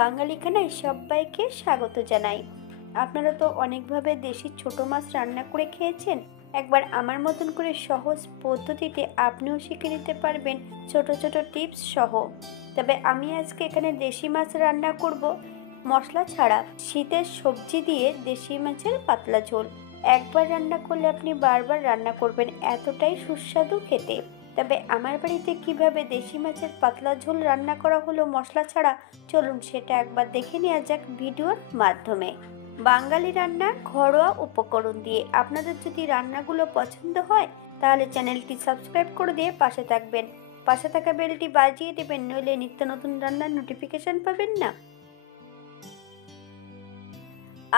বাঙালি খানায় সবাইকে স্বাগত জানাই। আপনারা তো অনেকভাবে দেশি ছোট মাছ রান্না করে খেয়েছেন। একবার আমার মতন করে সহজ পদ্ধতিতে আপনিও শিখে নিতে পারবেন ছোট ছোট টিপস সহ। তবে আমি আজকে এখানে দেশি মাছ রান্না করব মশলা ছাড়া, শীতের সবজি দিয়ে দেশি মাছের পাতলা ঝোল। একবার রান্না করলে আপনি বারবার রান্না করবেন, এতটাই সুস্বাদু খেতে। তবে আমার বাড়িতে কিভাবে দেশি মাছের পাতলা ঝোল রান্না করা হলো মশলা ছাড়া, চলুন সেটা একবার দেখে নেওয়া যাক ভিডিওর মাধ্যমে। বাঙালি রান্নার ঘরোয়া উপকরণ দিয়ে আপনাদের যদি রান্নাগুলো পছন্দ হয় তাহলে চ্যানেলটি সাবস্ক্রাইব করে দিয়ে পাশে থাকবেন, পাশে থাকা বেলটি বাজিয়ে দেবেন, নইলে নিত্য নতুন রান্নার নোটিফিকেশন পাবেন না।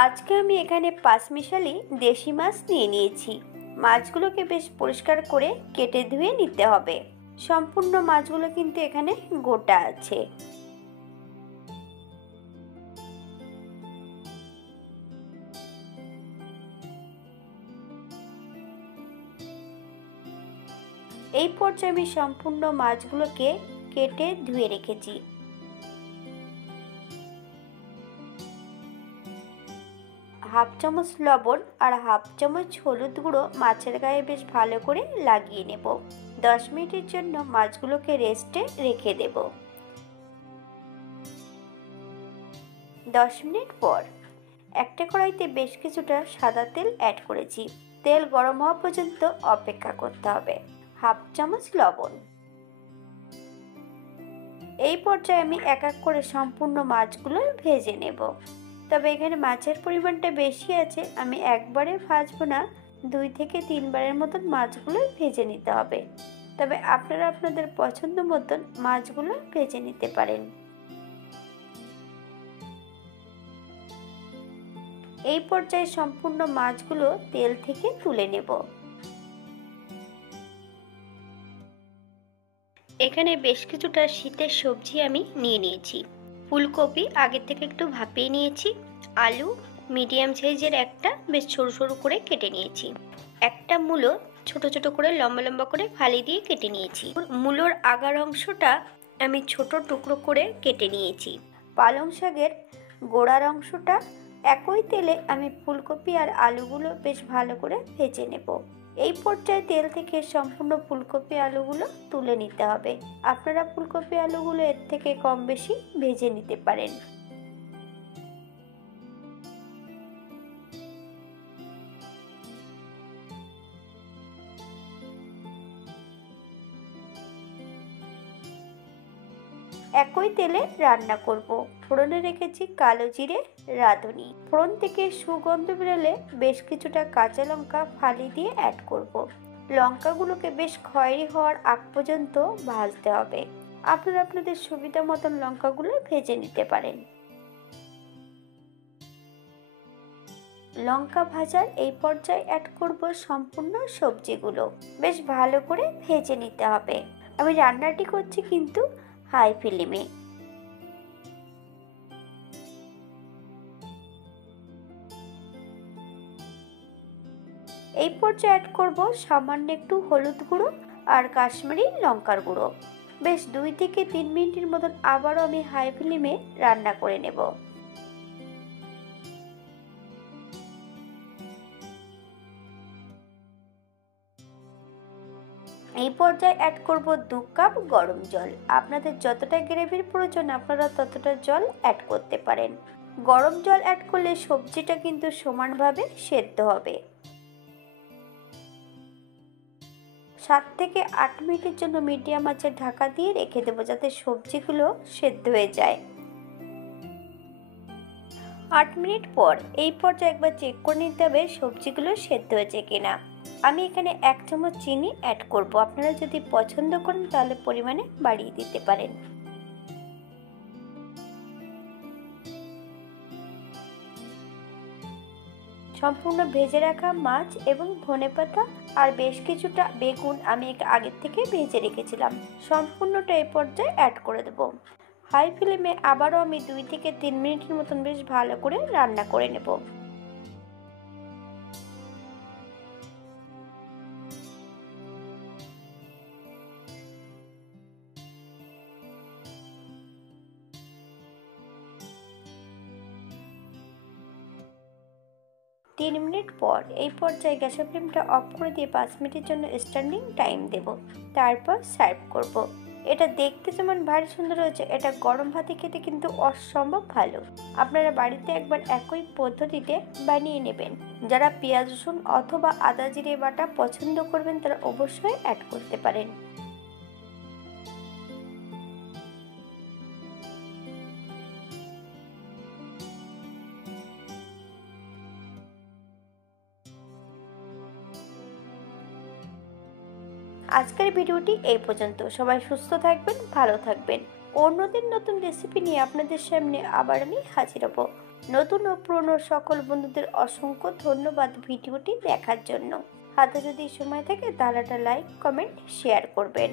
আজকে আমি এখানে পাঁচমিশালি দেশি মাছ নিয়ে নিয়েছি। মাছগুলোকে বেশ পরিষ্কার করে কেটে ধুয়ে নিতে হবে। সম্পূর্ণ মাছগুলো কিন্তু এখানে গোটা আছে। এই পর্যায়ে আমি সম্পূর্ণ মাছগুলোকে কেটে ধুয়ে রেখেছি। হাফ চামচ লবণ আর হাফ চামচ হলুদ গুঁড়ো মাছের গায়ে বেশ ভালো করে লাগিয়ে নেব। 10 মিনিটের জন্য মাছগুলোকে রেস্টে রেখে দেব। 10 মিনিট পর একটা কড়াইতে বেশ কিছুটা সাদা তেল অ্যাড করেছি। তেল গরম হওয়া পর্যন্ত অপেক্ষা করতে হবে। হাফ চামচ লবণ। এই পর্যায়ে আমি এক এক করে সম্পূর্ণ মাছগুলো ভেজে নেব। তবে এখানে মাছের পরিমাণটা বেশি আছে, আমি একবারে ভাজবো না, 2 থেকে 3 বারের মতন মাছগুলো ভেজে নিতে হবে। তবে আপনারা আপনাদের পছন্দ মতন মাছগুলো ভেজে নিতে পারেন। এই পর্যায়ে সম্পূর্ণ মাছগুলো তেল থেকে তুলে নেব। এখানে বেশ কিছুটা শীতের সবজি আমি নিয়ে নিয়েছি। ফুলকপি আগে থেকে একটু ভাপিয়ে নিয়েছি। আলু মিডিয়াম সাইজের একটা বেশ সরু সরু করে কেটে নিয়েছি। একটা মূলো ছোট ছোট করে লম্বা লম্বা করে ফালি দিয়ে কেটে নিয়েছি। মূলোর আগার অংশটা আমি ছোট টুকরো করে কেটে নিয়েছি। পালং শাকের গোড়ার অংশটা একই তেলে আমি ফুলকপি আর আলুগুলো বেশ ভালো করে ভেজে নেব। এই পর্যায়ে তেল থেকে সম্পূর্ণ ফুলকপি আলুগুলো তুলে নিতে হবে। আপনারা ফুলকপি আলুগুলো এর থেকে কম বেশি ভেজে নিতে পারেন। একই তেলে রান্না করব। ফোড়নে রেখেছি কালো জিরে, রাঁধুনি। ফোড়ন থেকে সুগন্ধ বেরোলে বেশ কিছুটা কাঁচা লঙ্কা ফালি দিয়ে অ্যাড করব। লঙ্কাগুলোকে বেশ খয়েরি হওয়ার আগ পর্যন্ত ভাজতে হবে। আপনারা আপনাদের সুবিধা মতন লঙ্কাগুলো ভেজে নিতে পারেন। লঙ্কা ভাজার এই পর্যায়ে অ্যাড করব সম্পূর্ণ সবজিগুলো। বেশ ভালো করে ভেজে নিতে হবে। আমি রান্নাটি করছি কিন্তু হাই ফ্লেমে। এই পর্যায়ে অ্যাড করব সামান্য একটু হলুদ গুঁড়ো আর কাশ্মীরি লঙ্কার গুঁড়ো। বেশ 2 থেকে 3 মিনিটের মতন আবারও আমি হাই ফ্লেমে রান্না করে নেব। এই পর্যায়ে অ্যাড করব 2 কাপ গরম জল। আপনাদের যতটা গ্রেভির প্রয়োজন আপনারা ততটা জল অ্যাড করতে পারেন। গরম জল অ্যাড করলে সবজিটা কিন্তু সমানভাবে সেদ্ধ হবে। 7 থেকে 8 মিনিটের জন্য মিডিয়াম আঁচে ঢাকা দিয়ে রেখে দেবো, যাতে সবজিগুলো সেদ্ধ হয়ে যায়। 8 মিনিট পর এই পর্যায়ে একবার চেক করে নিতে হবে সবজিগুলো সেদ্ধ হয়েছে কিনা। আমি এখানে 1 চামচ চিনি অ্যাড করব। আপনারা যদি পছন্দ করেন তাহলে পরিমাণে বাড়িয়ে দিতে পারেন। সম্পূর্ণ ভেজে রাখা মাছ এবং ধনেপাতা আর বেশ কিছুটা বেগুন আমি আগের থেকে ভেজে রেখেছিলাম, সম্পূর্ণটা এই পর্যায়ে অ্যাড করে দেব। হাই ফ্লেমে আবারও আমি 2 থেকে 3 মিনিটের মতন বেশ ভালো করে রান্না করে নেব। 3 মিনিট পর এই পর্যায়ে গ্যাসের ফ্লেমটা অফ করে দিয়ে 5 মিনিটের জন্য স্ট্যান্ডিং টাইম দেব। তারপর সার্ভ করব। এটা দেখতে যেমন ভারী সুন্দর হয়েছে, এটা গরম ভাতে খেতে কিন্তু অসম্ভব ভালো। আপনারা বাড়িতে একবার একই পদ্ধতিতে বানিয়ে নেবেন। যারা পেঁয়াজ রসুন অথবা আদা জিরে বাটা পছন্দ করবেন তারা অবশ্যই অ্যাড করতে পারেন। আজকের ভিডিওটি এই পর্যন্ত। সবাই সুস্থ থাকবেন, ভালো থাকবেন। অন্যদিন নতুন রেসিপি নিয়ে আপনাদের সামনে আবার আমি হাজির হব। নতুন ও পুরনো সকল বন্ধুদের অসংখ্য ধন্যবাদ ভিডিওটি দেখার জন্য। হাতে যদি সময় থাকে তাহলে একটা লাইক, কমেন্ট, শেয়ার করবেন।